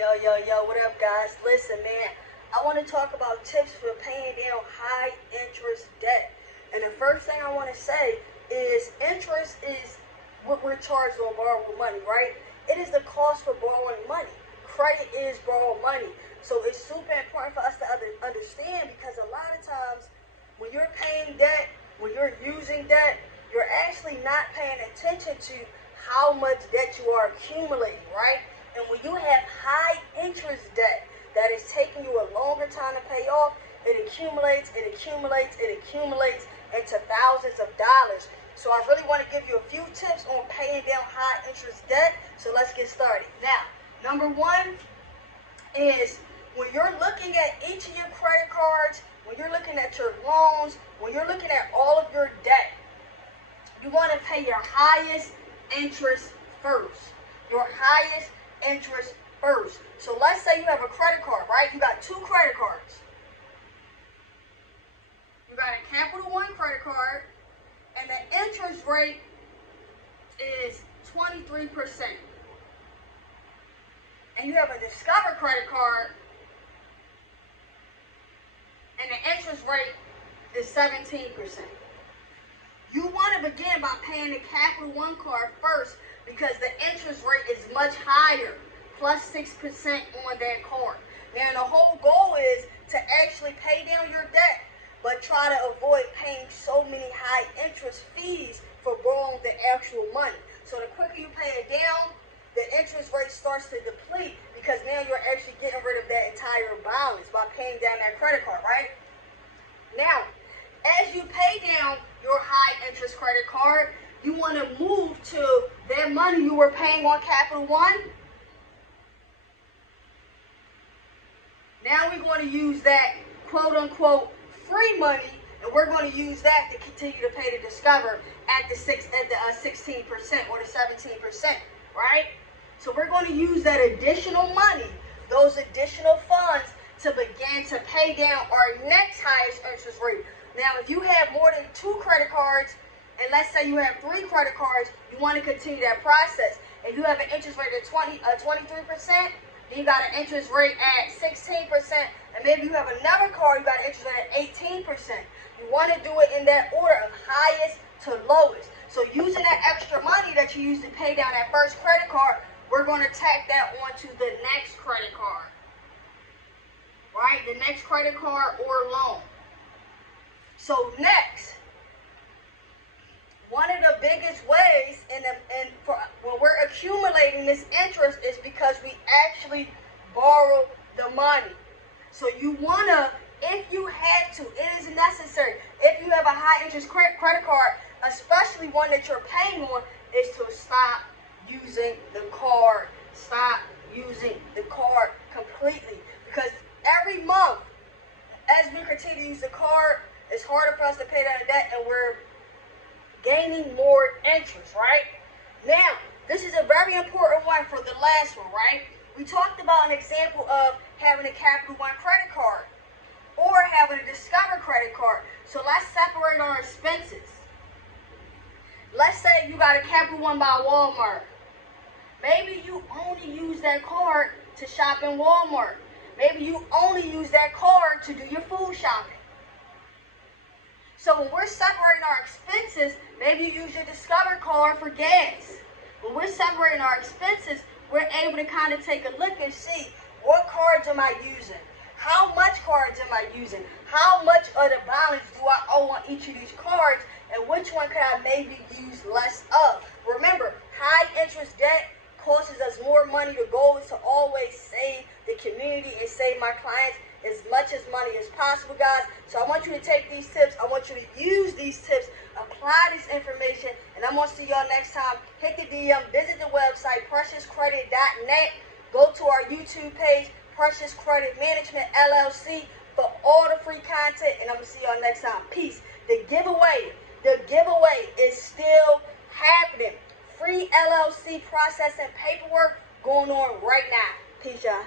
Yo, what up, guys? Listen, man, I want to talk about tips for paying down high interest debt. And the first thing I want to say is interest is what we're charged on borrowing money, right? It is the cost for borrowing money. Credit is borrowed money. So it's super important for us to understand, because a lot of times when you're paying debt, when you're using debt, you're actually not paying attention to how much debt you are accumulating, right? And when you have high interest debt that is taking you a longer time to pay off, it accumulates into thousands of dollars. So I really want to give you a few tips on paying down high interest debt. So let's get started. Now, number one is when you're looking at each of your credit cards, when you're looking at your loans, when you're looking at all of your debt, you want to pay your highest interest first. Your highest interest first. So let's say you have a credit card, right? You got two credit cards. You got a Capital One credit card, and the interest rate is 23%. And you have a Discover credit card, and the interest rate is 17%. You want to begin by paying the Capital One card first, because the interest rate is much higher, plus 6% on that card. Now, the whole goal is to actually pay down your debt, but try to avoid paying so many high interest fees for borrowing the actual money. So the quicker you pay it down, the interest rate starts to deplete, because now you're actually getting rid of that entire balance by paying down that credit card, right? Now, as you pay down your high interest credit card, you want to move to that money you were paying on Capital One. Now we're going to use that quote unquote free money, and we're going to use that to continue to pay the Discover at the 16% or the 17%, right? So we're going to use that additional money, those additional funds, to begin to pay down our next highest interest rate. Now, if you have more than two credit cards, and let's say you have three credit cards, you want to continue that process. If you have an interest rate of 23%, then you got an interest rate at 16%, and maybe you have another card, you got an interest rate at 18%. You want to do it in that order of highest to lowest. So using that extra money that you used to pay down that first credit card, we're going to tack that onto the next credit card, right? The next credit card or loan. So next, one of the biggest ways when we're accumulating this interest is because we actually borrow the money. So you want to, if you had to, it is necessary. If you have a high interest credit card, especially one that you're paying on, is to stop using the card. Stop using the card completely. Because every month, as we continue to use the card, it's harder for us to pay down the debt, and we're gaining more interest, right? Now, this is a very important one for the last one, right? We talked about an example of having a Capital One credit card or having a Discover credit card. So let's separate our expenses. Let's say you got a Capital One by Walmart. Maybe you only use that card to shop in Walmart. Maybe you only use that card to do your food shopping. So when we're separating our expenses, maybe you use your Discover card for gas. When we're separating our expenses, we're able to kind of take a look and see, what cards am I using? How much cards am I using? How much of the balance do I owe on each of these cards? And which one could I maybe use less of? Remember, high interest debt costs us more money. The goal is to always save the community and save my clients as much as money as possible, guys. So I want you to take these tips. I want you to use these tips, apply this information, and I'm going to see y'all next time. Hit the DM, visit the website, preciouscredit.net. Go to our YouTube page, Precious Credit Management, LLC, for all the free content, and I'm going to see y'all next time. Peace. The giveaway is still happening. Free LLC processing paperwork going on right now. Peace, y'all.